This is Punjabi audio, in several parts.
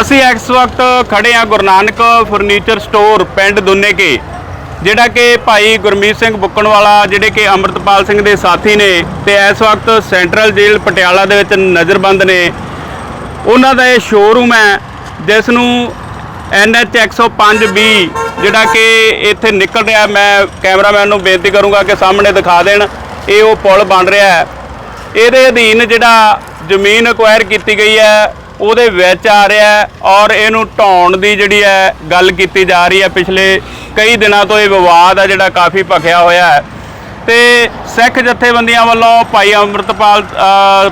ਅਸੀਂ ਇਸ ਵਕਤ ਖੜੇ ਹਾਂ ਗੁਰੂ ਨਾਨਕ ਫਰਨੀਚਰ ਸਟੋਰ ਪਿੰਡ ਦੁੰਨੇਕੇ, ਜਿਹੜਾ ਕਿ ਭਾਈ ਗੁਰਮੀਤ ਸਿੰਘ ਬੁੱਕਣ ਵਾਲਾ ਜਿਹੜੇ ਕਿ ਅੰਮ੍ਰਿਤਪਾਲ ਸਿੰਘ ਦੇ ਸਾਥੀ ਨੇ ਤੇ ਇਸ ਵਕਤ ਸੈਂਟਰਲ ਜੇਲ੍ਹ ਪਟਿਆਲਾ ਦੇ ਵਿੱਚ ਨਜ਼ਰਬੰਦ ਨੇ। ਉਹਨਾਂ ਦਾ ਇਹ ਸ਼ੋਰੂਮ ਹੈ, ਜਿਸ ਨੂੰ NH 105B ਜਿਹੜਾ ਕਿ ਇੱਥੇ ਨਿਕਲ ਰਿਹਾ। ਮੈਂ ਕੈਮਰਾਮੈਨ ਨੂੰ ਬੇਨਤੀ ਕਰੂੰਗਾ ਕਿ ਸਾਹਮਣੇ ਦਿਖਾ ਦੇਣ, ਇਹ ਉਹ ਪੁਲ ਬਣ ਰਿਹਾ ਹੈ। ਇਹਦੇ ਅਧੀਨ ਜਿਹੜਾ ਜ਼ਮੀਨ ਅਕਵਾਇਰ ਕੀਤੀ ਗਈ ਹੈ ਉਹਦੇ ਵਿੱਚ ਆ ਰਿਹਾ ਹੈ ਔਰ ਇਹਨੂੰ ਢਾਉਣ ਦੀ ਜਿਹੜੀ ਹੈ ਗੱਲ ਕੀਤੀ ਜਾ ਰਹੀ ਹੈ। ਪਿਛਲੇ ਕਈ ਦਿਨਾਂ ਤੋਂ ਇਹ ਵਿਵਾਦ ਹੈ ਜਿਹੜਾ ਕਾਫੀ ਭਖਿਆ ਹੋਇਆ ਹੈ। ਤੇ ਸਿੱਖ ਜਥੇਬੰਦੀਆਂ ਵੱਲੋਂ ਭਾਈ ਅੰਮ੍ਰਿਤਪਾਲ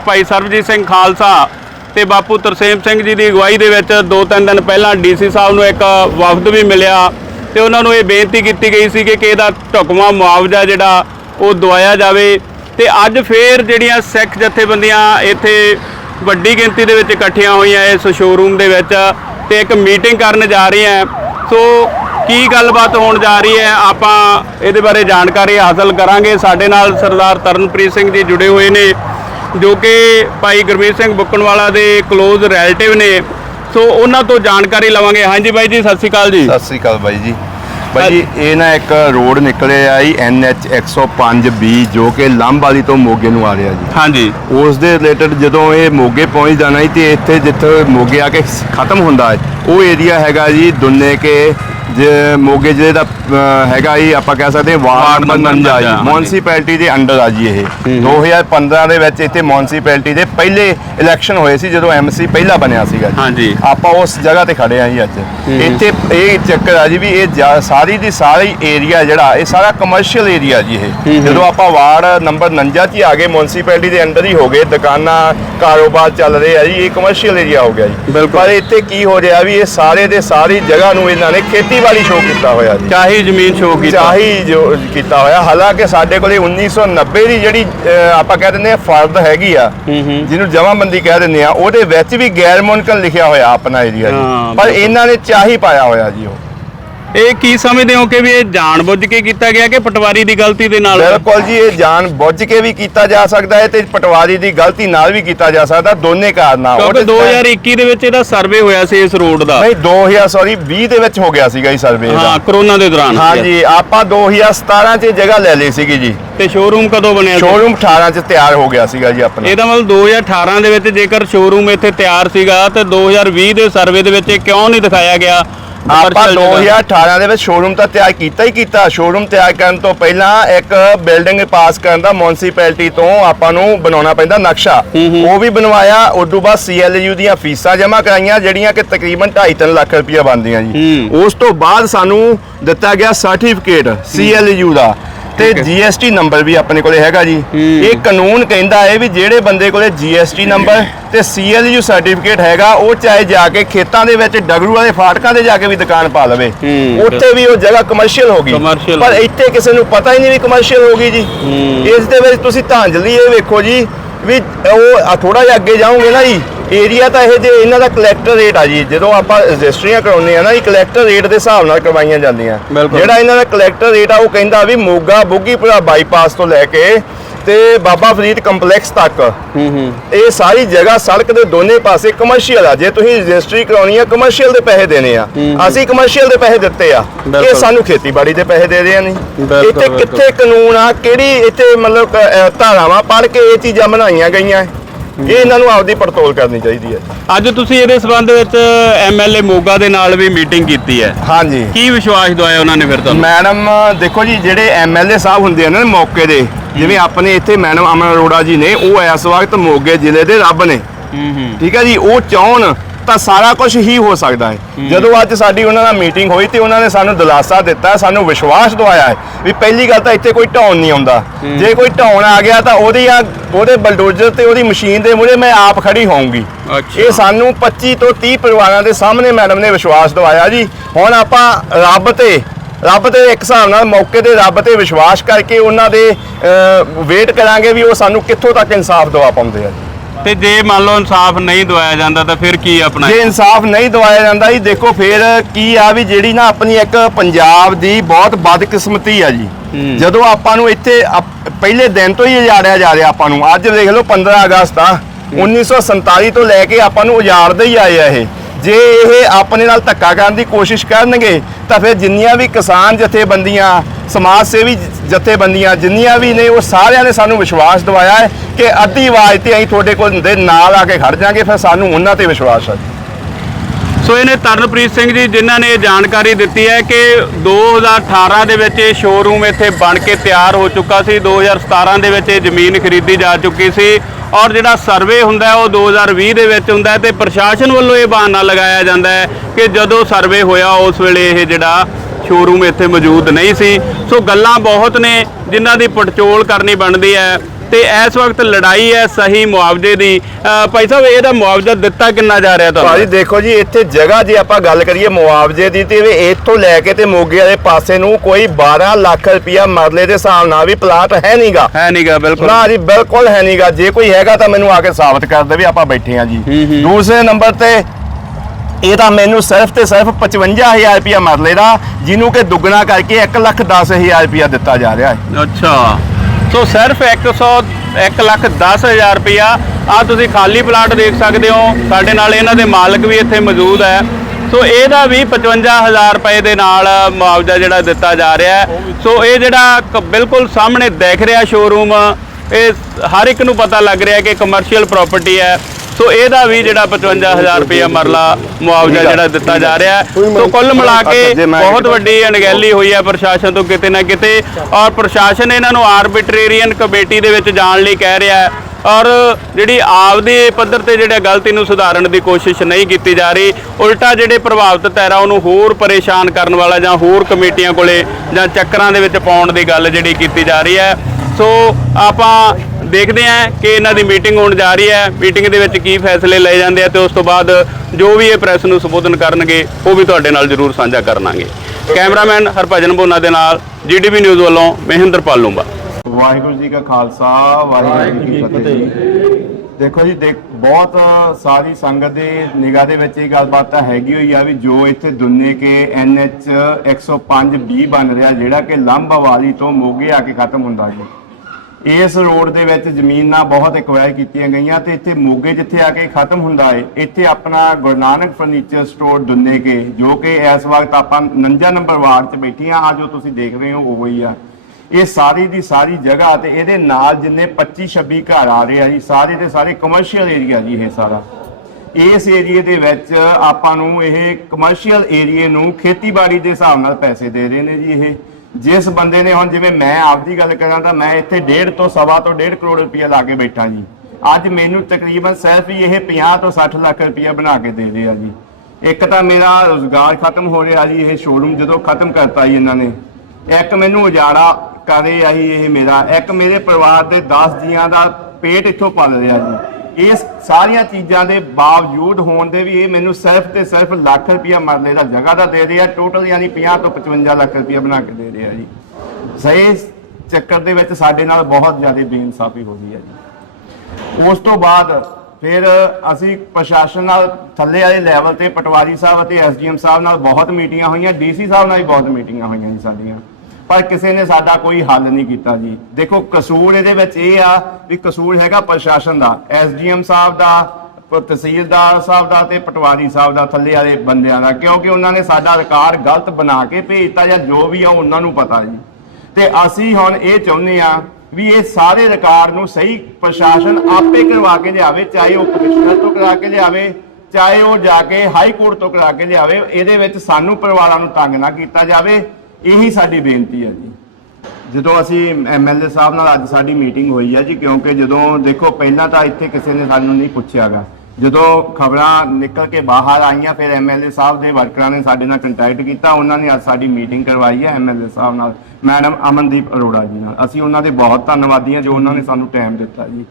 ਭਾਈ ਸਰਬਜੀਤ ਸਿੰਘ ਖਾਲਸਾ ਤੇ ਬਾਪੂ ਤਰਸੇਮ ਸਿੰਘ ਜੀ ਦੀ ਅਗਵਾਈ ਦੇ ਵਿੱਚ ਦੋ ਤਿੰਨ ਦਿਨ ਪਹਿਲਾਂ ਡੀਸੀ ਸਾਹਿਬ ਨੂੰ ਇੱਕ ਵਫਦ ਵੀ ਮਿਲਿਆ ਤੇ ਉਹਨਾਂ ਨੂੰ ਇਹ ਬੇਨਤੀ ਕੀਤੀ ਗਈ ਸੀ ਕਿ ਕਿ ਇਹਦਾ ਢੁਕਵਾਂ ਮੁਆਵਜ਼ਾ ਜਿਹੜਾ ਉਹ ਦਵਾਇਆ ਜਾਵੇ। ਤੇ ਅੱਜ ਫੇਰ ਜਿਹੜੀਆਂ ਸਿੱਖ ਜਥੇਬੰਦੀਆਂ ਇੱਥੇ ਵੱਡੀ ਗਿਣਤੀ ਦੇ ਵਿੱਚ ਇਕੱਠੀਆਂ ਹੋਈਆਂ ਇਸ ਸ਼ੋਰੂਮ ਦੇ ਵਿੱਚ ਤੇ ਇੱਕ ਮੀਟਿੰਗ ਕਰਨ ਜਾ ਰਹੀਆਂ ਸੋ ਕੀ ਗੱਲਬਾਤ ਹੋਣ ਜਾ ਰਹੀ ਹੈ? ਆਪਾਂ ਇਹਦੇ ਬਾਰੇ ਜਾਣਕਾਰੀ ਹਾਸਲ ਕਰਾਂਗੇ। ਸਾਡੇ ਨਾਲ ਸਰਦਾਰ ਤਰਨਪ੍ਰੀਤ ਸਿੰਘ ਜੀ ਜੁੜੇ ਹੋਏ ਨੇ, ਜੋ ਕਿ ਭਾਈ ਗੁਰਮੀਤ ਸਿੰਘ ਬੁੱਕਣਵਾਲਾ ਦੇ ক্লোਜ਼ ਰਿਲੇਟਿਵ ਨੇ। ਸੋ ਉਹਨਾਂ ਤੋਂ ਜਾਣਕਾਰੀ ਲਵਾਂਗੇ। ਹਾਂਜੀ ਬਾਈ ਜੀ, ਸਤਿ ਸ਼੍ਰੀ ਅਕਾਲ ਜੀ। ਸਤਿ ਸ੍ਰੀ ਅਕਾਲ ਬਾਈ ਜੀ। ਜੀ ਇਹ ਨਾ ਇੱਕ ਰੋਡ ਨਿਕਲਿਆ ਆਈ NH 105B ਜੋ ਕਿ ਲੰਬਾਲੀ ਤੋਂ ਮੋਗੇ ਨੂੰ ਆ ਰਿਹਾ ਜੀ। ਹਾਂਜੀ। ਉਸ ਦੇ ਰਿਲੇਟਡ ਜਦੋਂ ਇਹ ਮੋਗੇ ਪਹੁੰਚ ਜਾਣਾ ਸੀ ਤੇ ਇੱਥੇ ਜਿੱਥੇ ਮੋਗੇ ਆ ਕੇ ਖਤਮ ਹੁੰਦਾ ਹੈ ਉਹ ਏਰੀਆ ਹੈਗਾ ਜੀ ਦੁੰਨੇ ਕੇ ਜੇ ਮੋਗੇ ਜ਼ਿਲ੍ਹੇ ਦਾ ਹੈਗਾ ਜੀ ਆਪਾਂ ਕਹਿ ਸਕਦੇ ਹਾਂ ਵਾਰਡ ਨੰਬਰ ਨੰਬਰ 49 ਜੀ। ਹਾਂਜੀ। ਮਿਊਨਿਸਪੈਲਿਟੀ ਦੇ ਅੰਡਰ ਆ ਜੀ ਇਹ। 2015 ਦੇ ਵਿੱਚ ਇੱਥੇ ਮਿਊਨਿਸਪੈਲਿਟੀ ਦੇ ਪਹਿਲੇ ਇਲੈਕਸ਼ਨ ਹੋਏ ਸੀ ਜਦੋਂ ਐਮਸੀ ਪਹਿਲਾ ਬਣਿਆ ਸੀਗਾ ਜੀ। ਹਾਂਜੀ। ਆਪਾਂ ਉਸ ਜਗ੍ਹਾ ਤੇ ਖੜੇ ਆਂ ਜੀ ਅੱਜ। ਇੱਥੇ ਇਹ ਚੱਕਰ ਆ ਜੀ ਵੀ ਇਹ ਸਾਰੀ ਦੀ ਸਾਰੀ ਏਰੀਆ ਜਿਹੜਾ ਇਹ ਸਾਰਾ ਕਮਰਸ਼ੀਅਲ ਏਰੀਆ ਜੀ ਇਹ। ਜਦੋਂ ਆਪਾਂ ਵਾਰਡ ਨੰਬਰ 49 ਚ ਆ ਗਏ ਮਿਊਨਿਸਪੈਲਿਟੀ ਦੇ ਅੰਦਰ ਹੀ ਹੋ ਗਏ ਦੁਕਾਨਾਂ ਕਾਰੋਬਾਰ ਚੱਲ ਰਹੇ ਆ ਜੀ ਇਹ ਕਮਰਸ਼ੀਅਲ ਏਰੀਆ ਹੋ ਗਿਆ ਜੀ। ਪਰ ਇੱਥੇ ਕੀ ਹੋ ਰਿਹਾ ਵੀ ਇਹ ਸਾਰੇ ਦੇ ਸਾਰੀ ਜਗ੍ਹਾ ਨੂੰ ਇਹਨਾਂ ਨੇ ਖੇਤੀਬਾੜੀ ਸ਼ੋਅ ਕੀਤਾ ਹੋਇਆ ਜੀ। ਚਾਹੀ ਜ਼ਮੀਨ ਸ਼ੋਅ ਕੀਤਾ। ਚਾਹੀ ਜੋ ਕੀਤਾ ਹੋਇਆ। ਹਾਲਾਂਕਿ ਸਾਡੇ ਕੋਲੇ 1990 ਦੀ ਜਿਹੜੀ ਆਪਾਂ ਕਹਿ ਦਿੰਦੇ ਆ ਫਰਦ ਹੈਗੀ ਆ ਜਿਹਨੂੰ ਜਮਾਬੰਦੀ ਕਹਿ ਦਿੰਦੇ ਆ ਉਹਦੇ ਵਿੱਚ ਵੀ ਗੈਰ ਮੁਨਕਲ ਲਿਖਿਆ ਹੋਇਆ ਆਪਣਾ ਏਰੀਆ ਜੀ। ਪਰ ਇਹਨਾਂ ਨੇ ਚਾਹੀ ਪਾਇਆ ਹੋਇਆ ਜੀ ਉਹ। ਇਹ ਕੀ ਸਮਝਦੇ ਹੋ ਕਿ ਵੀ ਇਹ ਜਾਣਬੁੱਝ ਕੇ ਕੀਤਾ ਗਿਆ ਕਿ ਪਟਵਾਰੀ ਦੀ ਗਲਤੀ ਦੇ ਨਾਲ? ਬਿਲਕੁਲ ਜੀ ਇਹ ਜਾਣ ਬੁੱਝ ਕੇ ਵੀ ਕੀਤਾ ਜਾ ਸਕਦਾ ਹੈ ਤੇ ਪਟਵਾਰੀ ਦੀ ਗਲਤੀ ਨਾਲ ਵੀ ਕੀਤਾ ਜਾ ਸਕਦਾ ਦੋਨੇ ਕਾਰਨਾਂ ਕਿਉਂਕਿ ਉਹਦੇ- 2021 ਦੇ ਵਿੱਚ ਇਹਦਾ ਸਰਵੇ ਹੋਇਆ ਸੀ ਇਸ ਰੋਡ ਦਾ। ਨਹੀਂ 2000 ਸੌਰੀ 20 ਦੇ ਵਿੱਚ ਹੋ ਗਿਆ ਸੀਗਾ ਜੀ ਸਰਵੇ ਹਾਂ ਕਰੋਨਾ ਦੇ ਦੌਰਾਨ ਹਾਂਜੀ ਆਪਾਂ 2017 ਚ ਇਹ ਜਗ੍ਹਾ ਲੈ ਲਈ ਸੀਗੀ ਜੀ। ਤੇ ਸ਼ੋਰੂਮ ਕਦੋਂ ਬਣਿਆ ਸੀ? ਸ਼ੋਰੂਮ 18 ਚ ਤਿਆਰ ਹੋ ਗਿਆ ਸੀਗਾ ਜੀ ਆਪਣਾ। ਇਹਦਾ ਮਤਲਬ 2018 ਦੇ ਵਿੱਚ ਜੇਕਰ ਸ਼ੋਰੂਮ ਇੱਥੇ ਤਿਆਰ ਸੀਗਾ ਤੇ 2020 ਦੇ ਸਰਵੇ ਦੇ ਵਿੱਚ ਇਹ ਕਿਉਂ ਨਹੀਂ ਦਿਖਾਇਆ ਗਿਆ? ਆਪਾਂ commercial ਜਗ੍ਹਾ? 2018 ਦੇ ਵਿੱਚ ਸ਼ੋਰੂਮ ਤਾਂ ਤਿਆਰ ਕੀਤਾ ਹੀ ਕੀਤਾ। ਸ਼ੋਰੂਮ ਤਿਆਰ ਕਰਨ ਤੋਂ ਪਹਿਲਾਂ ਇੱਕ ਬਿਲਡਿੰਗ ਪਾਸ ਕਰਨ ਦਾ ਮਿਊਨਿਸਪੈਲਿਟੀ ਤੋਂ ਆਪਾਂ ਨੂੰ ਬਣਾਉਣਾ ਪੈਂਦਾ ਨਕਸ਼ਾ। ਉਹ ਵੀ ਬਣਵਾਇਆ ਉਦੋਂ ਬਾਅਦ ਸੀਐਲਯੂ ਦੀਆਂ ਫੀਸਾਂ ਜਮ੍ਹਾਂ ਕਰਾਈਆਂ ਜਿਹੜੀਆਂ ਕਿ ਤਕਰੀਬਨ 2.5 ਲੱਖ ਰੁਪਇਆ ਬਣਦੀਆਂ ਜੀ। ਉਸ ਤੋਂ ਬਾਅਦ ਸਾਨੂੰ ਦਿੱਤਾ ਗਿਆ ਸਰਟੀਫਿਕੇਟ ਸੀਐਲਯੂ ਦਾ। ਤੇ। ਜੀਐਸਟੀ ਨੰਬਰ ਵੀ ਆਪਣੇ ਕੋਲੇ ਹੈਗਾ ਜੀ ਇਹ ਕਾਨੂੰਨ ਕਹਿੰਦਾ ਹੈ ਵੀ ਜਿਹੜੇ ਬੰਦੇ ਕੋਲੇ ਜੀਐਸਟੀ ਨੰਬਰ ਤੇ ਸੀਐਲਯੂ ਸਰਟੀਫਿਕੇਟ ਹੈਗਾ ਉਹ ਚਾਹੇ ਜਾ ਕੇ ਖੇਤਾਂ ਦੇ ਵਿੱਚ ਡਗਰੂ ਵਾਲੇ ਫਾਟਕਾਂ ਤੇ ਜਾ ਕੇ ਵੀ ਦੁਕਾਨ ਪਾ ਲਵੇ। ਉੱਥੇ ਵੀ ਉਹ ਜਗ੍ਹਾ ਕਮਰਸ਼ੀਅਲ ਹੋ ਗਈ ਪਰ। ਇੱਥੇ ਕਿਸੇ ਨੂੰ ਪਤਾ ਹੀ ਨਹੀਂ ਵੀ ਕਮਰਸ਼ੀਅਲ ਹੋ ਗਈ ਜੀ ਇਸ ਦੇ ਵਿੱਚ ਤੁਸੀਂ ਧਾਂਜਲੀ ਇਹ ਵੇਖੋ ਜੀ ਵੀ ਉਹ ਥੋੜਾ ਜਿਹਾ ਅੱਗੇ ਜਾਓਗੇ ਨਾ ਜੀ ਏਰੀਆ ਤਾਂ ਇਹ ਜੇ ਇਹਨਾਂ ਦਾ ਕਲੈਕਟਰ ਰੇਟ ਆ ਜੀ ਜਦੋਂ ਆਪਾਂ ਰਜਿਸਟਰੀਆਂ ਕਰਾਉਂਦੇ ਆ ਨਾ ਇਹ ਕਲੈਕਟਰ ਰੇਟ ਦੇ ਹਿਸਾਬ ਨਾਲ ਕਰਵਾਈਆਂ ਜਾਂਦੀਆਂ। ਜਿਹੜਾ ਇਹਨਾਂ ਦਾ ਕਲੈਕਟਰ ਰੇਟ ਆ ਉਹ ਕਹਿੰਦਾ ਵੀ ਮੋਗਾ ਬੁੱਗੀਪੁਰਾ ਬਾਈਪਾਸ ਤੋਂ ਲੈ ਕੇ ਤੇ ਬਾਬਾ ਫਰੀਦ ਕੰਪਲੈਕਸ ਤੱਕ। ਹੂੰ ਹੂੰ। ਇਹ ਸਾਰੀ ਜਗ੍ਹਾ ਸੜਕ ਦੇ ਦੋਨੇ ਪਾਸੇ ਕਮਰਸ਼ੀਅਲ ਆ। ਜੇ ਤੁਸੀਂ ਰਜਿਸਟਰੀ ਕਰਾਉਣੀ ਆ ਕਮਰਸ਼ੀਅਲ ਦੇ ਪੈਸੇ ਦੇਣੇ ਆ। ਅਸੀਂ ਕਮਰਸ਼ੀਅਲ ਦੇ ਪੈਸੇ ਦਿੱਤੇ ਆ। ਇਹ। ਸਾਨੂੰ ਖੇਤੀਬਾੜੀ ਦੇ ਪੈਸੇ ਦੇ ਰਹੇ ਆ ਨਹੀਂ ਇੱਥੇ। ਕਿੱਥੇ ਕਾਨੂੰਨ ਆ ਕਿਹੜੀ ਇੱਥੇ ਮਤਲਬ ਧਾਰਾਵਾਂ ਪੜ੍ਹ ਕੇ ਇਹ ਚੀਜ਼ਾਂ ਬਣਾਈਆਂ ਗਈਆਂ। ਇਹ ਇਹਨਾਂ ਨੂੰ ਆਪਦੀ ਪੜਤੋਲ ਕਰਨੀ ਚਾਹੀਦੀ ਹੈ। ਅੱਜ ਤੁਸੀਂ ਇਹਦੇ ਸਬੰਧ ਵਿੱਚ ਐਮਐਲਏ ਮੋਗਾ ਦੇ ਨਾਲ ਵੀ ਮੀਟਿੰਗ ਕੀਤੀ ਹੈ। ਹਾਂਜੀ। ਕੀ ਵਿਸ਼ਵਾਸ ਦਵਾਇਆ ਉਹਨਾਂ ਨੇ ਫਿਰ ਤੁਹਾਨੂੰ? ਮੈਡਮ ਦੇਖੋ ਜੀ ਜਿਹੜੇ ਐਮਐਲਏ ਸਾਹਿਬ ਹੁੰਦੇ ਨਾ ਮੌਕੇ ਦੇ ਜਿਵੇਂ ਆਪਣੇ ਇੱਥੇ ਮੈਡਮ ਅਮਨ ਅਰੋੜਾ ਜੀ ਨੇ ਉਹ ਇਸ ਵਕਤ ਮੋਗੇ ਜ਼ਿਲ੍ਹੇ ਦੇ ਰੱਬ ਨੇ। ਹੂੰ ਹੂੰ। ਠੀਕ ਹੈ ਜੀ ਉਹ ਚਾਹਣ ਤਾਂ ਸਾਰਾ ਕੁਝ ਹੀ ਹੋ ਸਕਦਾ ਹੈ। ਜਦੋਂ ਅੱਜ ਸਾਡੀ ਉਹਨਾਂ ਨਾਲ ਮੀਟਿੰਗ ਹੋਈ ਤੇ ਉਹਨਾਂ ਨੇ ਸਾਨੂੰ ਦਿਲਾਸਾ ਦਿੱਤਾ ਸਾਨੂੰ ਵਿਸ਼ਵਾਸ ਦਵਾਇਆ ਹੈ ਵੀ ਪਹਿਲੀ ਗੱਲ ਤਾਂ ਇੱਥੇ ਕੋਈ ਢਾਉਣ ਨਹੀਂ ਆਉਂਦਾ। ਜੇ ਕੋਈ ਢਾਉਣ ਆ ਗਿਆ ਤਾਂ ਉਹਦੀ ਆ ਉਹਦੇ ਬਲਡੋਜ਼ਰ ਤੇ ਉਹਦੀ ਮਸ਼ੀਨ ਦੇ ਮੂਹਰੇ ਮੈਂ ਆਪ ਖੜੀ ਹੋਊਂਗੀ। ਇਹ ਸਾਨੂੰ 25 ਤੋਂ 30 ਪਰਿਵਾਰਾਂ ਦੇ ਸਾਹਮਣੇ ਮੈਡਮ ਨੇ ਵਿਸ਼ਵਾਸ ਦਵਾਇਆ ਜੀ। ਹੁਣ ਆਪਾਂ ਰੱਬ ਤੇ ਰੱਬ ਤੇ ਇੱਕ ਹਿਸਾਬ ਨਾਲ ਮੌਕੇ ਤੇ ਰੱਬ ਤੇ ਵਿਸ਼ਵਾਸ ਕਰਕੇ ਉਹਨਾਂ ਦੇ ਵੇਟ ਕਰਾਂਗੇ ਵੀ ਉਹ ਸਾਨੂੰ ਕਿੱਥੋਂ ਤੱਕ ਇਨਸਾਫ ਦਵਾ ਪਾਉਂਦੇ ਆ ਜੀ। ਤੇ ਜੇ ਮੰਨ ਲਓ ਇਨਸਾਫ ਨਹੀਂ ਦਵਾਇਆ ਜਾਂਦਾ ਤਾਂ ਫਿਰ ਕੀ ਆਪਣਾ? ਜੇ ਇਨਸਾਫ ਨਹੀਂ ਦਵਾਇਆ ਜਾਂਦਾ ਜੀ ਦੇਖੋ ਫਿਰ ਕੀ ਆ ਵੀ ਜਿਹੜੀ ਨਾ ਆਪਣੀ ਇੱਕ ਪੰਜਾਬ ਦੀ ਬਹੁਤ ਬਦਕਿਸਮਤੀ ਆ ਜੀ। ਜਦੋਂ ਆਪਾਂ ਨੂੰ ਇੱਥੇ ਪਹਿਲੇ ਦਿਨ ਤੋਂ ਹੀ ਉਜਾੜਿਆ ਜਾ ਰਿਹਾ ਆਪਾਂ ਨੂੰ ਅੱਜ ਦੇਖ ਲਓ 15 ਅਗਸਤ ਆ 1947 ਤੋਂ ਲੈ ਕੇ ਆਪਾਂ ਨੂੰ ਉਜਾੜਦੇ ਹੀ ਆਏ ਆ ਇਹ। ਜੇ ਇਹ ਆਪਣੇ ਨਾਲ ਧੱਕਾ ਕਰਨ ਦੀ ਕੋਸ਼ਿਸ਼ ਕਰਨਗੇ, ਤਾਂ ਫਿਰ ਜਿੰਨੀਆਂ ਵੀ ਕਿਸਾਨ ਜਥੇਬੰਦੀਆਂ, ਸਮਾਜ ਸੇਵੀ ਜਥੇਬੰਦੀਆਂ ਜਿੰਨੀਆਂ ਵੀ ਨੇ, ਉਹ ਸਾਰਿਆਂ ਨੇ ਸਾਨੂੰ ਵਿਸ਼ਵਾਸ ਦਿਵਾਇਆ ਹੈ ਕਿ ਅੱਧੀ ਆਵਾਜ਼ ਤੇ ਅਸੀਂ ਤੁਹਾਡੇ ਕੋਲ ਦੇ ਨਾਲ ਆ ਕੇ ਖੜ ਜਾਾਂਗੇ, ਫਿਰ ਸਾਨੂੰ ਉਹਨਾਂ ਤੇ ਵਿਸ਼ਵਾਸ ਹੈ ਸੋ ਇਹਨੇ ਤਰਨਪ੍ਰੀਤ ਸਿੰਘ ਜੀ, ਜਿਨ੍ਹਾਂ ਨੇ ਇਹ ਜਾਣਕਾਰੀ ਦਿੱਤੀ ਹੈ ਕਿ 2018 ਦੇ ਵਿੱਚ ਇਹ ਸ਼ੋਰੂਮ ਇੱਥੇ ਬਣ ਕੇ ਤਿਆਰ ਹੋ ਚੁੱਕਾ ਸੀ 2017 ਦੇ ਵਿੱਚ ਇਹ ਜ਼ਮੀਨ ਖਰੀਦੀ ਜਾ ਚੁੱਕੀ ਸੀ। ਔਰ ਜਿਹੜਾ ਸਰਵੇ ਹੁੰਦਾ ਹੈ, ਉਹ 2020 ਦੇ ਵਿੱਚ ਹੁੰਦਾ ਹੈ ਤੇ ਪ੍ਰਸ਼ਾਸਨ ਵੱਲੋਂ ਇਹ ਬਹਾਨਾ ਲਗਾਇਆ ਜਾਂਦਾ ਹੈ ਕਿ ਜਦੋਂ ਸਰਵੇ ਹੋਇਆ, ਉਸ ਵੇਲੇ ਇਹ ਜਿਹੜਾ ਸ਼ੋਰੂਮ ਇੱਥੇ ਮੌਜੂਦ ਨਹੀਂ ਸੀ। ਸੋ ਗੱਲਾਂ ਬਹੁਤ ਨੇ, ਜਿਨ੍ਹਾਂ ਦੀ ਪੜਚੋਲ ਕਰਨੀ ਬਣਦੀ ਹੈ। ਤੇ ਇਸ ਵਕਤ ਲੜਾਈ ਹੈ ਸਹੀ ਮੁਆਵਜ਼ੇ ਦੀ। ਭਾਈ ਸਾਹਿਬ ਇਹਦਾ ਮੁਆਵਜ਼ਾ ਦਿੱਤਾ ਕਿੰਨਾ ਜਾ ਰਿਹਾ ਤੁਹਾਨੂੰ? ਭਾਜੀ ਦੇਖੋ ਜੀ ਇੱਥੇ ਜਗ੍ਹਾ ਜੇ ਆਪਾਂ ਗੱਲ ਕਰੀਏ ਮੁਆਵਜ਼ੇ ਦੀ ਤੇ ਇਹ ਇੱਥੋਂ ਲੈ ਕੇ ਤੇ ਮੋਗੇ ਵਾਲੇ ਪਾਸੇ ਨੂੰ ਕੋਈ 12 ਲੱਖ ਰੁਪਇਆ ਮਰਲੇ ਦੇ ਹਿਸਾਬ ਨਾਲ ਵੀ ਪਲਾਟ ਹੈ ਨਹੀਂਗਾ ਹੈ ਨਹੀਂਗਾ ਬਿਲਕੁਲ। ਨਾ ਜੀ ਬਿਲਕੁਲ ਹੈ ਨਹੀਂਗਾ ਜੇ ਕੋਈ ਹੈਗਾ ਤਾਂ ਮੈਨੂੰ ਆ ਕੇ ਸਾਬਤ ਕਰ ਦੇਵੇ ਆਪਾਂ ਬੈਠੇ ਆ ਜੀ। ਦੂਸਰੇ ਨੰਬਰ ਤੇ ਇਹ ਤਾਂ ਮੈਨੂੰ ਸਿਰਫ ਤੇ ਸਿਰਫ 55000 ਰੁਪਇਆ ਮਰਲੇ ਦਾ ਜਿਹਨੂੰ ਕਿ ਦੁੱਗਣਾ ਕਰਕੇ 1 ਲੱਖ 10000 ਰੁਪਇਆ ਦਿੱਤਾ ਜਾ ਰਿਹਾ ਹੈ। ਅੱਛਾ। ਸੋ ਸਿਰਫ 100 1 ਲੱਖ 10000 ਰੁਪਇਆ ਆ ਤੁਸੀਂ ਖਾਲੀ ਪਲਾਟ ਦੇਖ ਸਕਦੇ ਹੋ। ਸਾਡੇ ਨਾਲ ਇਹਨਾਂ ਦੇ ਮਾਲਕ ਵੀ ਇੱਥੇ ਮੌਜੂਦ ਹੈ। ਸੋ ਇਹਦਾ ਵੀ 55000 ਰੁਪਏ ਦੇ ਨਾਲ ਮੁਆਵਜ਼ਾ ਜਿਹੜਾ ਦਿੱਤਾ ਜਾ ਰਿਹਾ ਹੈ। ਸੋ ਇਹ ਜਿਹੜਾ ਕ- ਬਿਲਕੁਲ ਸਾਹਮਣੇ ਦੇਖ ਰਿਹਾ ਸ਼ੋਰੂਮ ਇਹ ਹਰ ਇੱਕ ਨੂੰ ਪਤਾ ਲੱਗ ਰਿਹਾ ਕਿ ਕਮਰਸ਼ੀਅਲ ਪ੍ਰਾਪਰਟੀ ਹੈ। ਸੋ ਇਹਦਾ ਵੀ ਜਿਹੜਾ 55000 ਰੁਪਇਆ ਮਰਲਾ ਮੁਆਵਜ਼ਾ ਜਿਹੜਾ ਦਿੱਤਾ ਜਾ ਰਿਹਾ ਹੈ। ਸੋ ਕੁੱਲ ਮਿਲਾ ਕੇ ਬਹੁਤ ਵੱਡੀ ਅਣਗਹਿਲੀ ਹੋਈ ਹੈ ਪ੍ਰਸ਼ਾਸਨ ਤੋਂ ਕਿਤੇ ਨਾ ਕਿਤੇ ਔਰ ਪ੍ਰਸ਼ਾਸਨ ਇਹਨਾਂ ਨੂੰ ਆਰਬਿਟਰੇਰੀਅਨ ਕਮੇਟੀ ਦੇ ਵਿੱਚ ਜਾਣ ਲਈ ਕਹਿ ਰਿਹਾ ਹੈ। ਔਰ ਜਿਹੜੀ ਆਪਦੇ ਪੱਧਰ ਤੇ ਜਿਹੜੇ ਗਲਤੀ ਨੂੰ ਸੁਧਾਰਨ ਦੀ ਕੋਸ਼ਿਸ਼ ਨਹੀਂ ਕੀਤੀ ਜਾ ਰਹੀ ਉਲਟਾ ਜਿਹੜੇ ਪ੍ਰਭਾਵਿਤ ਧਿਰਾਂ ਉਹਨੂੰ ਹੋਰ ਪਰੇਸ਼ਾਨ ਕਰਨ ਵਾਲਾ ਜਾਂ ਹੋਰ ਕਮੇਟੀਆਂ ਕੋਲੇ ਜਾਂ ਚੱਕਰਾਂ ਦੇ ਵਿੱਚ ਪਾਉਣ ਦੀ ਗੱਲ ਜਿਹੜੀ ਕੀਤੀ ਜਾ ਰਹੀ ਹੈ। ਸੋ ਆਪਾਂ ਦੇਖਦੇ ਹਾਂ ਕਿ ਇਹਨਾਂ ਦੀ ਮੀਟਿੰਗ ਹੋਣ ਜਾ ਰਹੀ ਹੈ ਮੀਟਿੰਗ ਦੇ ਵਿੱਚ ਕੀ ਫੈਸਲੇ ਲਏ ਜਾਂਦੇ ਆ ਤੇ ਉਸ ਤੋਂ ਬਾਅਦ ਜੋ ਵੀ ਇਹ ਪ੍ਰੈਸ ਨੂੰ ਸੰਬੋਧਨ ਕਰਨਗੇ ਉਹ ਵੀ ਤੁਹਾਡੇ ਨਾਲ ਜ਼ਰੂਰ ਸਾਂਝਾ ਕਰਨਾਂਗੇ ਕੈਮਰਾਮੈਨ ਹਰਭਜਨ ਬੋਨਾ ਦੇ ਨਾਲ ਜੀਡੀਪੀ ਨਿਊਜ਼ ਵੱਲੋਂ ਮਹਿੰਦਰ ਪਾਲੂੰਬਾ ਵਾਹਿਗੁਰੂ ਜੀ ਕਾ ਖਾਲਸਾ ਵਾਹਿਗੁਰੂ ਜੀ ਕੀ ਫਤਿਹ। ਦੇਖੋ ਜੀ ਦੇਖ ਬਹੁਤ ਸਾਰੀ ਸੰਗਤ ਦੇ ਨਿਗਾਹ ਦੇ ਵਿੱਚ ਇਹ ਗੱਲਬਾਤ ਤਾਂ ਹੈਗੀ ਹੋਈ ਆ ਵੀ ਜੋ ਇੱਥੇ ਦੁੰਨੇ ਕੇ ਐਨਐਚ 105 ਬੀ ਬਣ ਰਿਹਾ ਜਿਹੜਾ ਕਿ ਲੰਬਵਾਲੀ ਤੋਂ ਮੋਗੇ ਆ ਕੇ ਖਤਮ ਹੁੰਦਾ ਹੈ। ਇਸ ਰੋਡ ਦੇ ਵਿੱਚ ਜ਼ਮੀਨਾਂ ਬਹੁਤ ਐਕਵਾਇਰ ਕੀਤੀਆਂ ਗਈਆਂ ਤੇ ਇੱਥੇ ਮੋਗੇ ਜਿੱਥੇ ਆ ਕੇ ਖਤਮ ਹੁੰਦਾ ਏ, ਇੱਥੇ ਆਪਣਾ ਗੁਰੂ ਨਾਨਕ ਫਰਨੀਚਰ ਸਟੋਰ ਦੁੰਨੇ ਕੇ, ਜੋ ਕਿ ਇਸ ਵਕਤ ਆਪਾਂ 49 ਨੰਬਰ ਵਾਰਡ 'ਚ ਬੈਠੀਆਂ ਆ ਜੋ ਤੁਸੀਂ ਦੇਖ ਰਹੇ ਹੋ, ਉਹ ਹੀ ਆ। ਇਹ ਸਾਰੀ ਦੀ ਸਾਰੀ ਜਗ੍ਹਾ ਤੇ ਇਹਦੇ ਨਾਲ ਜਿੰਨੇ 25 26 ਘਰ ਆ ਰਹੇ ਆ ਜੀ, ਸਾਰੇ ਦੇ ਸਾਰੇ ਕਮਰਸ਼ੀਅਲ ਏਰੀਆ ਜੀ ਇਹ ਸਾਰਾ। ਇਸ ਏਰੀਏ ਦੇ ਵਿੱਚ ਆਪਾਂ ਨੂੰ ਇਹ ਕਮਰਸ਼ੀਅਲ ਏਰੀਏ ਨੂੰ ਖੇਤੀਬਾੜੀ ਦੇ ਹਿਸਾਬ ਨਾਲ ਪੈਸੇ ਦੇ ਰਹੇ ਨੇ ਜੀ ਇਹ। ਜਿਸ ਬੰਦੇ ਨੇ ਹੁਣ ਜਿਵੇਂ ਮੈਂ ਆਪਦੀ ਗੱਲ ਕਰਾਂ ਤਾਂ ਮੈਂ ਇੱਥੇ ਡੇਢ ਤੋਂ ਸਵਾ ਤੋਂ ਡੇਢ ਕਰੋੜ ਰੁਪਇਆ ਲਾ ਕੇ ਬੈਠਾ ਜੀ। ਅੱਜ ਮੈਨੂੰ ਤਕਰੀਬਨ ਸਿਰਫ ਹੀ ਇਹ 50 ਤੋਂ 60 ਲੱਖ ਰੁਪਇਆ ਬਣਾ ਕੇ ਦੇ ਰਿਹਾ ਜੀ। ਇੱਕ ਤਾਂ ਮੇਰਾ ਰੋਜ਼ਗਾਰ ਖਤਮ ਹੋ ਰਿਹਾ ਜੀ, ਇਹ ਸ਼ੋਰੂਮ ਜਦੋਂ ਖਤਮ ਕਰਤਾ ਜੀ ਇਹਨਾਂ ਨੇ। ਇੱਕ ਮੈਨੂੰ ਉਜਾੜਾ ਕਰ ਰਿਹਾ ਜੀ ਇਹ ਮੇਰਾ। ਇੱਕ ਮੇਰੇ ਪਰਿਵਾਰ ਦੇ 10 ਜੀਆਂ ਦਾ ਪੇਟ ਇੱਥੋਂ ਪਲ ਰਿਹਾ ਜੀ। ਇਸ ਸਾਰੀਆਂ ਚੀਜ਼ਾਂ ਦੇ ਬਾਵਜੂਦ ਹੋਣ ਦੇ ਵੀ ਇਹ ਮੈਨੂੰ ਸਿਰਫ ਤੇ ਸਿਰਫ ਲੱਖ ਰੁਪਇਆ ਮਰਲੇ ਦਾ ਜਗ੍ਹਾ ਦਾ ਦੇ ਰਿਹਾ ਟੋਟਲ ਯਾਨੀ 50 ਤੋਂ 55 ਲੱਖ ਰੁਪਇਆ ਬਣਾ ਕੇ ਦੇ ਰਿਹਾ ਜੀ। ਸਹੀ ਚੱਕਰ ਦੇ ਵਿੱਚ ਸਾਡੇ ਨਾਲ ਬਹੁਤ ਜ਼ਿਆਦਾ ਬੇਇਨਸਾਫੀ ਹੋ ਰਹੀ ਹੈ ਜੀ। ਉਸ ਤੋਂ ਬਾਅਦ ਫਿਰ ਅਸੀਂ ਪ੍ਰਸ਼ਾਸਨ ਨਾਲ ਥੱਲੇ ਵਾਲੇ ਲੈਵਲ ਤੇ ਪਟਵਾਰੀ ਸਾਹਿਬ ਅਤੇ ਐਸਡੀਐਮ ਸਾਹਿਬ ਨਾਲ ਬਹੁਤ ਮੀਟਿੰਗਾਂ ਹੋਈਆਂ ਡੀਸੀ ਸਾਹਿਬ ਨਾਲ ਵੀ ਬਹੁਤ ਮੀਟਿੰਗਾਂ ਹੋਈਆਂ ਜੀ ਸਾਡੀਆਂ। ਪਰ ਕਿਸੇ ਨੇ ਸਾਡਾ ਕੋਈ ਹੱਲ ਨਹੀਂ ਕੀਤਾ ਜੀ। ਦੇਖੋ, ਕਸੂਰ ਇਹਦੇ ਵਿੱਚ ਇਹ ਆ ਵੀ ਕਸੂਰ ਹੈਗਾ ਪ੍ਰਸ਼ਾਸਨ ਦਾ, ਐਸਡੀਐਮ ਸਾਹਿਬ ਦਾ ਤਹਿਸੀਲਦਾਰ ਸਾਹਿਬ ਦਾ ਤੇ ਪਟਵਾਰੀ ਸਾਹਿਬ ਦਾ, ਥੱਲੇ ਵਾਲੇ ਬੰਦਿਆਂ ਦਾ, ਕਿਉਂਕਿ ਉਹਨਾਂ ਨੇ ਸਾਡਾ ਰਿਕਾਰਡ ਗਲਤ ਬਣਾ ਕੇ ਭੇਜਤਾ ਜਾਂ ਜੋ ਵੀ ਆ ਉਹਨਾਂ ਨੂੰ ਪਤਾ ਜੀ। ਤੇ ਅਸੀਂ ਹੁਣ ਇਹ ਚਾਹੁੰਦੇ ਆ ਵੀ ਇਹ ਸਾਰੇ ਰਿਕਾਰਡ ਨੂੰ ਸਹੀ ਪ੍ਰਸ਼ਾਸਨ ਆਪੇ ਕਰਵਾ ਕੇ ਲਿਆਵੇ, ਚਾਹੇ ਉਹ ਕਮਿਸ਼ਨਰ ਤੋਂ ਕਰਾ ਕੇ ਲਿਆਵੇ, ਚਾਹੇ ਉਹ ਜਾ ਕੇ ਹਾਈ ਕੋਰਟ ਤੋਂ ਕਰਾ ਕੇ ਲਿਆਵੇ, ਇਹਦੇ ਵਿੱਚ ਸਾਨੂੰ ਪਰਿਵਾਰਾਂ ਨੂੰ ਤੰਗ ਨਾ ਕੀਤਾ ਜਾਵੇ। ਇਹੀ ਸਾਡੀ ਬੇਨਤੀ ਹੈ ਜੀ। ਜਦੋਂ ਅਸੀਂ ਐਮਐਲਏ ਸਾਹਿਬ ਨਾਲ ਅੱਜ ਸਾਡੀ ਮੀਟਿੰਗ ਹੋਈ ਹੈ ਜੀ, ਕਿਉਂਕਿ ਜਦੋਂ ਦੇਖੋ, ਪਹਿਲਾਂ ਤਾਂ ਇੱਥੇ ਕਿਸੇ ਨੇ ਸਾਨੂੰ ਨਹੀਂ ਪੁੱਛਿਆਗਾ। ਜਦੋਂ ਖਬਰਾਂ ਨਿਕਲ ਕੇ ਬਾਹਰ ਆਈਆਂ, ਫਿਰ ਐਮਐਲਏ ਸਾਹਿਬ ਦੇ ਵਰਕਰਾਂ ਨੇ ਸਾਡੇ ਨਾਲ ਕੰਟੈਕਟ ਕੀਤਾ, ਉਹਨਾਂ ਨੇ ਅੱਜ ਸਾਡੀ ਮੀਟਿੰਗ ਕਰਵਾਈ ਹੈ ਐਮਐਲਏ ਸਾਹਿਬ ਨਾਲ। ਮੈਡਮ ਅਮਨਦੀਪ ਅਰੋੜਾ ਜੀ ਨਾਲ। ਅਸੀਂ ਉਹਨਾਂ ਦੇ ਬਹੁਤ ਧੰਨਵਾਦੀ ਹਾਂ ਜੋ ਉਹਨਾਂ ਨੇ ਸਾਨੂੰ ਟਾਈਮ ਦਿੱਤਾ ਜੀ।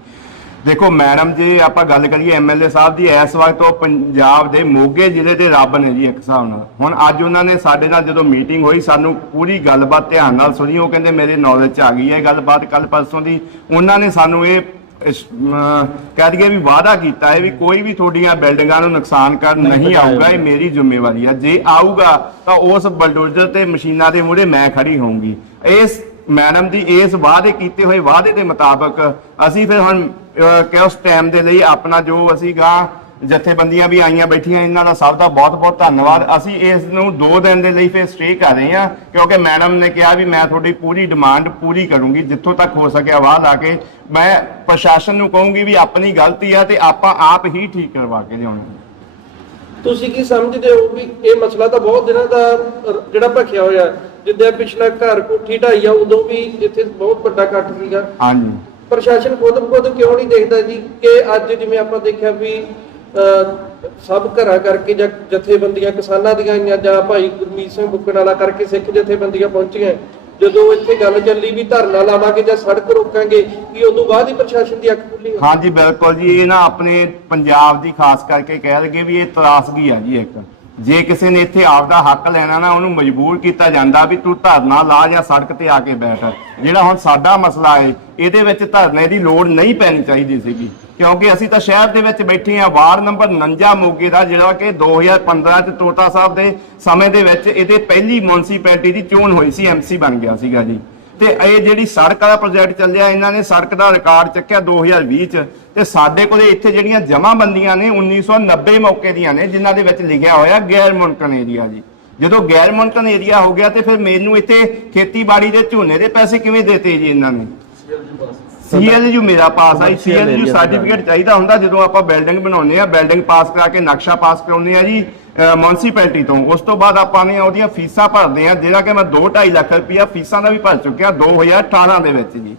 ਦੇਖੋ ਮੈਡਮ ਜੇ ਆਪਾਂ ਗੱਲ ਕਰੀਏ ਐਮਐਲਏ ਸਾਹਿਬ ਦੀ ਇਸ ਵਕਤ ਉਹ ਪੰਜਾਬ ਦੇ ਮੋਗੇ ਜ਼ਿਲ੍ਹੇ ਦੇ ਰੱਬ ਨੇ ਜੀ ਇੱਕ ਹਿਸਾਬ ਨਾਲ। ਹੁਣ ਅੱਜ ਉਹਨਾਂ ਨੇ ਸਾਡੇ ਨਾਲ ਜਦੋਂ ਮੀਟਿੰਗ ਹੋਈ ਸਾਨੂੰ ਪੂਰੀ ਗੱਲਬਾਤ ਧਿਆਨ ਨਾਲ ਸੁਣੀ। ਉਹ ਕਹਿੰਦੇ ਮੇਰੇ ਨੌਲੇਜ 'ਚ ਆ ਗਈ ਹੈ ਗੱਲਬਾਤ ਕੱਲ ਪਰਸੋਂ ਦੀ। ਉਹਨਾਂ ਨੇ ਸਾਨੂੰ ਇਹ ਕਹਿ ਦਈਏ ਵੀ ਵਾਅਦਾ ਕੀਤਾ ਹੈ ਵੀ ਕੋਈ ਵੀ ਤੁਹਾਡੀਆਂ ਬਿਲਡਿੰਗਾਂ ਨੂੰ ਨੁਕਸਾਨ ਕਰਨ ਨਹੀਂ ਆਊਗਾ ਇਹ ਮੇਰੀ ਜ਼ਿੰਮੇਵਾਰੀ ਹੈ ਜੇ ਆਊਗਾ ਤਾਂ ਉਸ ਬਲਡੋਜ਼ਰ ਤੇ ਮਸ਼ੀਨਾਂ ਦੇ ਮੂਹਰੇ ਮੈਂ ਖੜੀ ਹੋਊਂਗੀ। ਇਸ ਮੈਡਮ ਦੀ ਇਸ ਵਾਅਦੇ ਕੀਤੇ ਹੋਏ ਵਾਅਦੇ ਦੇ ਮੁਤਾਬਕ ਅਸੀਂ ਫਿਰ ਹੁਣ ਕਿ ਉਸ ਟਾਈਮ ਦੇ ਲਈ ਆਪਣਾ ਜੋ ਅਸੀਂ ਗਾਂ ਜਥੇਬੰਦੀਆਂ ਵੀ ਆਈਆਂ ਬੈਠੀਆਂ ਇਹਨਾਂ ਦਾ ਸਭ ਦਾ ਬਹੁਤ ਬਹੁਤ ਧੰਨਵਾਦ। ਅਸੀਂ ਇਸ ਨੂੰ 2 ਦਿਨ ਦੇ ਲਈ ਫਿਰ ਸਟੇ ਕਰ ਰਹੇ ਹਾਂ ਕਿਉਂਕਿ ਮੈਡਮ ਨੇ ਕਿਹਾ ਵੀ ਮੈਂ ਤੁਹਾਡੀ ਪੂਰੀ ਡਿਮਾਂਡ ਪੂਰੀ ਕਰੂੰਗੀ ਜਿੱਥੋਂ ਤੱਕ ਹੋ ਸਕਿਆ ਬਾਅਦ ਆ ਕੇ। ਮੈਂ ਪ੍ਰਸ਼ਾਸਨ ਨੂੰ ਕਹੂੰਗੀ ਵੀ ਆਪਣੀ ਗਲਤੀ ਆ ਤੇ ਆਪਾਂ ਆਪ ਹੀ ਠੀਕ ਕਰਵਾ ਕੇ ਲਿਆਉਣੀ ਤੁਸੀਂ ਕੀ ਸਮਝਦੇ ਹੋ ਵੀ ਇਹ ਮਸਲਾ ਤਾਂ ਬਹੁਤ ਦਿਨਾਂ ਦਾ ਜਿਹੜਾ ਭਖਿਆ ਹੋਇਆ। ਜਿੱਦਾਂ ਪਿਛਲਾ ਘਰ ਕੋਠੀ ਢਾਈ ਆ ਉਦੋਂ ਵੀ ਇੱਥੇ ਬਹੁਤ ਵੱਡਾ ਇਕੱਠ ਸੀਗਾ। ਹਾਂਜੀ। ਪ੍ਰਸ਼ਾਸਨ ਖੁਦ ਖੁਦ ਕਿਉਂ ਨਹੀਂ ਦੇਖਦਾ ਜੀ ਕਿ ਅੱਜ ਜਿਵੇਂ ਆਪਾਂ ਦੇਖਿਆ ਵੀ ਸਭ ਘਰਾਂ ਕਰਕੇ ਜਾਂ ਜਥੇਬੰਦੀਆਂ ਕਿਸਾਨਾਂ ਦੀਆਂ ਆਈਆਂ ਜਾਂ ਭਾਈ ਗੁਰਮੀਤ ਸਿੰਘ ਬੁੱਕਣ ਵਾਲਾ ਕਰਕੇ ਸਿੱਖ ਜਥੇਬੰਦੀਆਂ ਪਹੁੰਚੀਆਂ। ਜਦੋਂ ਇੱਥੇ ਗੱਲ ਚੱਲੀ ਵੀ ਧਰਨਾ ਲਾਵਾਂਗੇ ਜਾਂ ਸੜਕ ਰੋਕਾਂਗੇ, ਕਿ ਉਦੋਂ ਬਾਅਦ ਹੀ ਪ੍ਰਸ਼ਾਸਨ ਦੀ ਅੱਖ ਖੁੱਲੀ ਹਾਂਜੀ, ਬਿਲਕੁਲ ਜੀ, ਇਹ ਨਾ ਆਪਣੇ ਪੰਜਾਬ ਦੀ ਖਾਸ ਕਰਕੇ ਕਹਿ ਲਗੇ ਵੀ ਇਹ ਤਰਾਸਗੀ ਆ ਜੀ ਇੱਕ। ਜੇ ਕਿਸੇ ਨੇ ਇੱਥੇ ਆਪਦਾ ਹੱਕ ਲੈਣਾ ਨਾ, ਉਹਨੂੰ ਮਜਬੂਰ ਕੀਤਾ ਜਾਂਦਾ ਵੀ ਤੂੰ ਧਰਨਾ ਲਾ ਜਾਂ ਸੜਕ ਤੇ ਆ ਕੇ ਬੈਠ ਜਿਹੜਾ ਹੁਣ ਸਾਡਾ ਮਸਲਾ ਹੈ ਇਹਦੇ ਵਿੱਚ ਧਰਨੇ ਦੀ ਲੋੜ ਨਹੀਂ ਪੈਣੀ ਚਾਹੀਦੀ ਸੀਗੀ। ਕਿਉਂਕਿ ਅਸੀਂ ਤਾਂ ਸ਼ਹਿਰ ਦੇ ਵਿੱਚ ਬੈਠੇ ਆ ਵਾਰਡ ਨੰਬਰ 49 ਮੋਗੇ ਦਾ, ਜਿਹੜਾ ਕਿ 2015 ਚ ਤੋਤਾ ਸਾਹਿਬ ਦੇ ਸਮੇਂ ਦੇ ਵਿੱਚ ਇਹਦੇ ਪਹਿਲੀ ਮਿਊਨਿਸਪੈਲਿਟੀ ਦੀ ਚੋਣ ਹੋਈ ਸੀ ਐਮਸੀ ਬਣ ਗਿਆ ਸੀਗਾ ਜੀ। ਤੇ ਇਹ ਜਿਹੜੀ ਸੜਕ ਵਾਲਾ ਪ੍ਰੋਜੈਕਟ ਚੱਲਿਆ, ਇਹਨਾਂ ਨੇ ਸੜਕ ਦਾ ਰਿਕਾਰਡ ਚੱਕਿਆ 2020 ਚ ਤੇ ਸਾਡੇ ਕੋਲੇ ਇੱਥੇ ਜਿਹੜੀਆਂ ਜਮਾਬੰਦੀਆਂ ਨੇ 1990 ਮੌਕੇ ਦੀਆਂ ਨੇ, ਜਿਨ੍ਹਾਂ ਦੇ ਵਿੱਚ ਲਿਖਿਆ ਹੋਇਆ ਗੈਰ ਮੁਨਕਨ ਏਰੀਆ ਜੀ। ਜਦੋਂ ਗੈਰ ਮੁਨਕਨ ਏਰੀਆ ਹੋ ਗਿਆ ਤੇ ਫਿਰ ਮੈਨੂੰ ਇੱਥੇ ਖੇਤੀਬਾੜੀ ਦੇ ਝੋਨੇ ਦੇ ਪੈਸੇ ਕਿਵੇਂ ਦੇਤੇ ਜੀ ਇਹਨਾਂ ਨੇ? ਸੀਐਲਯੂ ਮੇਰਾ ਪਾਸ ਆਈ ਸੀਐਲਯੂ ਸਰਟੀਫਿਕੇਟ ਚਾਹੀਦਾ ਹੁੰਦਾ ਜਦੋਂ ਆਪਾਂ ਬਿਲਡਿੰਗ ਬਣਾਉਂਦੇ ਆ ਬਿਲਡਿੰਗ ਪਾਸ ਕਰਾ ਕੇ ਨਕਸ਼ਾ ਪਾਸ ਕਰਾਉਂਦੇ ਆ ਜੀ ਮਿਊਨਿਸਪੈਲਿਟੀ ਤੋਂ। ਉਸ ਤੋਂ ਬਾਅਦ ਆਪਾਂ ਨੇ ਉਹਦੀਆਂ ਫੀਸਾਂ ਭਰਦੇ ਆ ਜਿਹੜਾ ਕਿ ਮੈਂ 2.5 ਲੱਖ ਰੁਪਇਆ ਫੀਸਾਂ ਦਾ ਵੀ ਭਰ ਚੁੱਕਿਆ 2018 ਦੇ ਵਿੱਚ ਜੀ।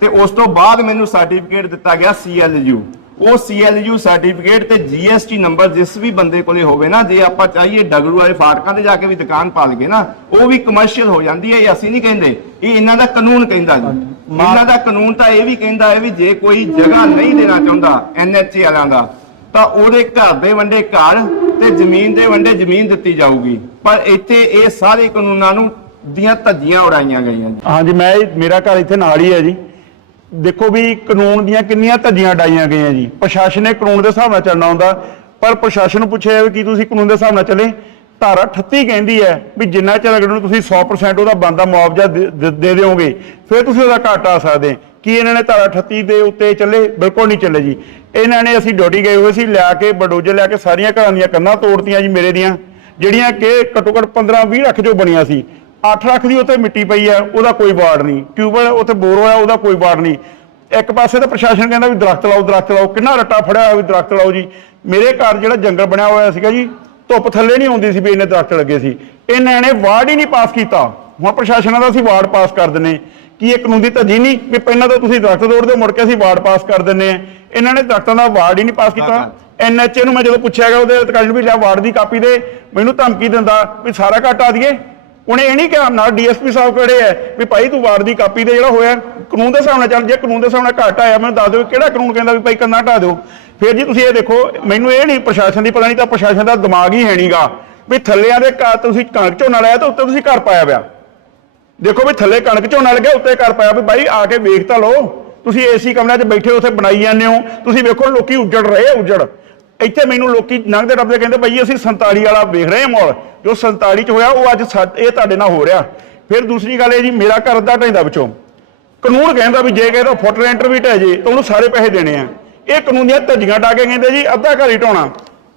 ਤੇ ਉਸ ਤੋਂ ਬਾਅਦ ਮੈਨੂੰ ਸਰਟੀਫਿਕੇਟ ਦਿੱਤਾ ਗਿਆ ਸੀਐਲਯੂ। ਉਹ ਸੀਐਲਯੂ ਸਰਟੀਫਿਕੇਟ ਤੇ ਜੀਐਸਟੀ ਨੰਬਰ ਜਿਸ ਵੀ ਬੰਦੇ ਕੋਲੇ ਹੋਵੇ ਨਾ ਜੇ ਆਪਾਂ ਚਾਹੀਏ ਡਗਰੂ ਵਾਲੇ ਫਾਟਕਾਂ ਤੇ ਜਾ ਕੇ ਵੀ ਦੁਕਾਨ ਪਾ ਲਈਏ ਨਾ ਉਹ ਵੀ ਕਮਰਸ਼ੀਅਲ ਹੋ ਜਾਂਦੀ ਹੈ ਇਹ ਅਸੀਂ ਨਹੀਂ ਕਹਿੰਦੇ। ਇਹ ਇਹਨਾਂ ਦਾ ਕਾਨੂੰਨ ਕਹਿੰਦਾ ਜੀ। ਇਹਨਾਂ ਦਾ ਕਾਨੂੰਨ ਤਾਂ ਇਹ ਵੀ ਕਹਿੰਦਾ ਹੈ ਵੀ ਜੇ ਕੋਈ ਜਗ੍ਹਾ ਨਹੀਂ ਦੇਣਾ ਚਾਹੁੰਦਾ ਐਨਐਚਏ ਵਾਲਿਆਂ ਦਾ ਤਾਂ ਉਹਦੇ ਘਰ ਦੇ ਵੰਡੇ ਘਰ ਤੇ ਜ਼ਮੀਨ ਦੇ ਵੰਡੇ ਜ਼ਮੀਨ ਦਿੱਤੀ ਜਾਊਗੀ। ਪਰ ਇੱਥੇ ਇਹ ਸਾਰੇ ਕਾਨੂੰਨਾਂ ਨੂੰ ਦੀਆਂ ਧੱਜੀਆਂ ਉਡਾਈਆਂ ਗਈਆਂ ਜੀ। ਹਾਂਜੀ ਮੈਂ ਮੇਰਾ ਘਰ ਇੱਥੇ ਨਾਲ ਹੀ ਹੈ ਜੀ। ਦੇਖੋ ਵੀ ਕਾਨੂੰਨ ਦੀਆਂ ਕਿੰਨੀਆਂ ਧੱਜੀਆਂ ਡਾਈਆਂ ਗਈਆਂ ਜੀ। ਪ੍ਰਸ਼ਾਸਨ ਨੇ ਕਾਨੂੰਨ ਦੇ ਹਿਸਾਬ ਨਾਲ ਚੱਲਣਾ ਹੁੰਦਾ ਪਰ ਪ੍ਰਸ਼ਾਸਨ ਨੂੰ ਪੁੱਛਿਆ ਵੀ ਕੀ ਤੁਸੀਂ ਕਾਨੂੰਨ ਦੇ ਹਿਸਾਬ ਨਾਲ ਚੱਲੇ? ਧਾਰਾ 38 ਕਹਿੰਦੀ ਹੈ ਵੀ ਜਿੰਨਾ ਚਿਰ ਅਗਰ ਨੂੰ ਤੁਸੀਂ 100% ਉਹਦਾ ਬੰਦਾ ਮੁਆਵਜ਼ਾ ਦੇ ਦਿਓਗੇ, ਫਿਰ ਤੁਸੀਂ ਉਹਦਾ ਘਾਟਾ ਆ ਸਕਦੇ ਕੀ ਇਹਨਾਂ ਨੇ ਧਾਰਾ 38 ਦੇ ਉੱਤੇ ਚੱਲੇ? ਬਿਲਕੁਲ ਨਹੀਂ ਚੱਲੇ ਜੀ। ਇਹਨਾਂ ਨੇ ਅਸੀਂ ਡਿਊਟੀ ਗਏ ਹੋਏ ਸੀ, ਲਿਆ ਕੇ ਬਡੋਜੇ ਲਿਆ ਕੇ ਸਾਰੀਆਂ ਘਰਾਂ ਦੀਆਂ ਕੰਨਾਂ ਤੋੜਤੀਆਂ ਜੀ ਮੇਰੇ ਦੀਆਂ, ਜਿਹੜੀਆਂ ਕਿ ਘੱਟੋ ਘੱਟ 15 20 ਲੱਖ ਜੋ ਬਣੀਆਂ ਸੀ। 8 ਲੱਖ ਦੀ ਉੱਤੇ ਮਿੱਟੀ ਪਈ ਹੈ, ਉਹਦਾ ਕੋਈ ਵਾਰਡ ਨਹੀਂ। ਟਿਊਬਲ ਉੱਥੇ ਬੋਰ ਹੋਇਆ, ਉਹਦਾ ਕੋਈ ਵਾਰਡ ਨਹੀਂ। ਇੱਕ ਪਾਸੇ ਤਾਂ ਪ੍ਰਸ਼ਾਸਨ ਕਹਿੰਦਾ ਵੀ ਦਰਖਤ ਲਾਓ ਦਰਖਤ ਲਾਓ। ਕਿੰਨਾ ਰੱਟਾ ਫੜਿਆ ਹੋਇਆ ਵੀ ਦਰਖਤ ਲਾਓ ਜੀ। ਮੇਰੇ ਘਰ ਜਿਹੜਾ ਜੰਗਲ ਬਣਿਆ ਹੋਇਆ ਸੀਗਾ ਜੀ ਧੁੱਪ ਥੱਲੇ ਨਹੀਂ ਆਉਂਦੀ ਸੀ ਵੀ ਇਹਨੇ ਦਰਖਤ ਲੱਗੇ ਸੀ। ਇਹਨਾਂ ਨੇ ਵਾਰਡ ਹੀ ਨਹੀਂ ਪਾਸ ਕੀਤਾ। ਹੁਣ ਪ੍ਰਸ਼ਾਸਨਾਂ ਦਾ ਅਸੀਂ ਵਾਰਡ ਪਾਸ ਕਰ ਦਿੰਨੇ ਕੀ ਇਹ ਕਾਨੂੰਨ ਦੀ ਧੱਜੀ ਨਹੀਂ? ਵੀ ਪਹਿਲਾਂ ਤਾਂ ਤੁਸੀਂ ਦਰਖਤ ਤੋੜਦੇ ਮੁੜ ਕੇ ਅਸੀਂ ਵਾਰਡ ਪਾਸ ਕਰ ਦਿੰਨੇ ਆ ਇਹਨਾਂ ਨੇ ਦਰਖਤਾਂ ਦਾ ਵਾਰਡ ਹੀ ਨਹੀਂ ਪਾਸ ਕੀਤਾ। ਐਨਐਚਏ ਨੂੰ ਮੈਂ ਜਦੋਂ ਪੁੱਛਿਆ ਗਿਆ ਉਹਦੇ ਅਧਿਕਾਰੀ ਨੂੰ ਵੀ ਲਿਆ ਵਾਰਡ ਦੀ ਕਾਪੀ ਦੇ ਮੈਨੂੰ ਧਮਕੀ ਦਿੰਦਾ ਵੀ ਸਾਰਾ ਘਟਾ ਦਈਏ ਉਹਨੇ ਇਹ ਨਹੀਂ ਕਿਹਾ ਨਾਲ ਡੀਐਸਪੀ ਸਾਹਿਬ ਕਿਹੜੇ ਐ ਵੀ ਭਾਈ ਤੂੰ ਵਾਰਡ ਦੀ ਕਾਪੀ ਦੇ ਜਿਹੜਾ ਹੋਇਆ ਕਾਨੂੰਨ ਦੇ ਹਿਸਾਬ ਨਾਲ ਚੱਲ ਜੇ ਕਾਨੂੰਨ ਦੇ ਹਿਸਾਬ ਨਾਲ ਘੱਟ ਆਇਆ ਮੈਨੂੰ ਦੱਸ ਦਿਓ ਕਿਹੜਾ ਕਾਨੂੰਨ ਕਹਿੰਦਾ ਵੀ ਭਾਈ ਕੰਨਾ ਹਟਾ ਦਿਓ। ਫਿਰ ਜੀ ਤੁਸੀਂ ਇਹ ਦੇਖੋ, ਮੈਨੂੰ ਇਹ ਨਹੀਂ ਪ੍ਰਸ਼ਾਸਨ ਦੀ ਪਤਾ ਨਹੀਂ, ਤਾਂ ਪ੍ਰਸ਼ਾਸਨ ਦਾ ਦਿਮਾਗ ਹੀ ਹੈ ਨਹੀਂਗਾ ਵੀ ਥੱਲਿਆਂ ਦੇ ਘਰ ਤੁਸੀਂ ਕਣਕ ਝੋਨਾ ਲਾਇਆ ਤਾਂ ਉੱਤੇ ਤੁਸੀਂ ਘਰ ਪਾਇਆ ਪਿਆ। ਦੇਖੋ ਵੀ ਥੱਲੇ ਕਣਕ ਝੋਨਾ ਲੱਗਿਆ, ਉੱਤੇ ਘਰ ਪਾਇਆ ਵੀ ਬਾਈ ਆ ਕੇ ਵੇਖ ਤਾਂ ਲਓ। ਤੁਸੀਂ ਏਸੀ ਕਮਰਿਆਂ 'ਚ ਬੈਠੇ ਉੱਥੇ ਬਣਾਈ ਜਾਂਦੇ ਹੋ। ਤੁਸੀਂ ਵੇਖੋ ਲੋਕੀ ਉੱਜੜ ਰਹੇ ਉੱਜੜ। ਇੱਥੇ ਮੈਨੂੰ ਲੋਕੀ ਲੰਘਦੇ ਟੱਪਦੇ ਕਹਿੰਦੇ, ਬਾਈ ਅਸੀਂ 47 ਵਾਲਾ ਵੇਖ ਰਹੇ ਹਾਂ ਮੌਲ। ਜੋ 47 'ਚ ਹੋਇਆ, ਉਹ ਅੱਜ ਸਾ- ਇਹ ਤੁਹਾਡੇ ਨਾਲ ਹੋ ਰਿਹਾ। ਫਿਰ ਦੂਸਰੀ ਗੱਲ ਇਹ ਜੀ, ਮੇਰਾ ਘਰ ਅੱਧਾ ਢਾਈਦਾ ਵਿੱਚੋਂ। ਕਾਨੂੰਨ ਕਹਿੰਦਾ ਵੀ ਜੇ ਕਿਸੇ ਦਾ ਫੁੱਟ ਰੈਂਟਰ ਵੀ ਢਹਿ ਜੇ, ਤਾਂ ਉਹਨੂੰ ਸਾਰੇ ਪੈਸੇ ਦੇਣੇ ਆ। ਇਹ ਕਾਨੂੰਨ ਦੀਆਂ ਧੱਜੀਆਂ ਡਾ ਕੇ ਕਹਿੰਦੇ ਜੀ, ਅੱਧਾ ਘਰ ਹੀ ਢਾਉਣਾ।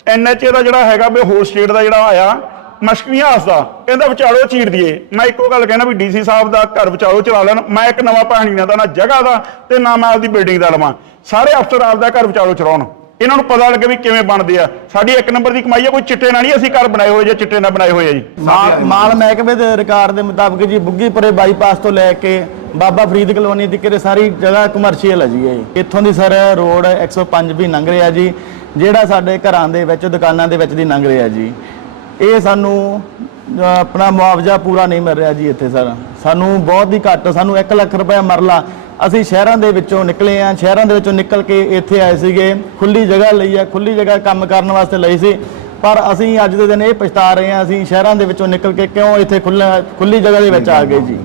ਐਨਐਚਏ ਦਾ ਜਿਹੜਾ ਹੈਗਾ ਵੀ ਹੋਰ ਸਟੇਟ ਦਾ ਜਿਹੜਾ ਆਇਆ ਮਸ਼ਕੀਆਂ ਹੱਸਦਾ ਕਹਿੰਦਾ ਵਿਚਾਲੋ ਚੀਰ ਦਈਏ ਮੈਂ ਇੱਕੋ ਗੱਲ ਕਹਿਣਾ ਵੀ ਡੀਸੀ ਸਾਹਿਬ ਦਾ ਘਰ ਵਿਚਾਲੋ ਚਲਾ ਲੈਣ। ਮੈਂ ਇੱਕ ਨਵਾਂ ਪਾਣੀ ਨਾ ਦਾ ਨਾ ਜਗ੍ਹਾ ਦਾ ਤੇ ਨਾ ਮੈਂ ਆਪਦੀ ਬਿਲਡਿੰਗ ਦਾ ਲਵਾਂ। ਸਾਰੇ ਅਫਸਰ ਆਪਦਾ ਘਰ ਵਿਚਾਲੋ ਚਲਾਉਣ। ਇਹਨਾਂ ਨੂੰ ਪਤਾ ਲੱਗੇ ਵੀ ਕਿਵੇਂ ਬਣਦੇ ਆ। ਸਾਡੀ ਇੱਕ ਨੰਬਰ ਦੀ ਕਮਾਈ ਆ ਕੋਈ ਚਿੱਟੇ ਨਾਲ ਨਹੀਂ ਅਸੀਂ ਘਰ ਬਣਾਏ ਹੋਏ ਜਾਂ ਚਿੱਟੇ ਨਾਲ ਬਣਾਏ ਹੋਏ ਆ ਜੀ। ਮਾਲ ਮਾਲ ਮਹਿਕਮੇ ਦੇ ਰਿਕਾਰਡ ਦੇ ਮੁਤਾਬਕ ਜੀ ਬੁੱਗੀਪੁਰੇ ਬਾਈਪਾਸ ਤੋਂ ਲੈ ਕੇ ਬਾਬਾ ਫਰੀਦ ਕਲੋਨੀ ਤੱਕ ਇਹ ਸਾਰੀ ਜਗ੍ਹਾ ਕਮਰਸ਼ੀਅਲ ਹੈ ਜੀ ਇਹ। ਇੱਥੋਂ ਦੀ ਸਰ ਰੋਡ 105 ਵੀ ਲੰਘ ਰਿਹਾ ਜੀ ਜਿਹੜਾ ਸਾਡੇ ਘਰਾਂ ਦੇ ਵਿੱਚ ਦੁਕਾਨਾਂ ਦੇ ਵਿੱਚ ਦੀ ਲੰਘ ਰਿਹਾ ਜੀ। ਇਹ ਸਾਨੂੰ ਅਹ, ਆਪਣਾ ਮੁਆਵਜ਼ਾ ਪੂਰਾ ਨਹੀਂ ਮਿਲ ਰਿਹਾ ਜੀ ਇੱਥੇ ਸਰ। ਸਾਨੂੰ ਬਹੁਤ ਹੀ ਘੱਟ ਸਾਨੂੰ 1 ਲੱਖ ਰੁਪਏ ਮਰਲਾ ਅਸੀਂ ਸ਼ਹਿਰਾਂ ਦੇ ਵਿੱਚੋਂ ਨਿਕਲੇ ਆ ਸ਼ਹਿਰਾਂ ਦੇ ਵਿੱਚੋਂ ਨਿਕਲ ਕੇ ਇੱਥੇ ਆਏ ਸੀਗੇ। ਖੁੱਲੀ ਜਗ੍ਹਾ ਲਈ ਆ, ਖੁੱਲੀ ਜਗ੍ਹਾ ਕੰਮ ਕਰਨ ਵਾਸਤੇ ਲਈ ਸੀ। ਪਰ ਅਸੀਂ ਅੱਜ ਦੇ ਦਿਨ ਇਹ ਪਛਤਾ ਰਹੇ ਹਾਂ, ਅਸੀਂ ਸ਼ਹਿਰਾਂ ਦੇ ਵਿੱਚੋਂ ਨਿਕਲ ਕੇ ਕਿਉਂ ਇੱਥੇ ਖੁੱਲ੍ਹਾ ਖੁੱਲੀ ਜਗ੍ਹਾ ਦੇ ਵਿੱਚ ਆ ਗਏ ਜੀ?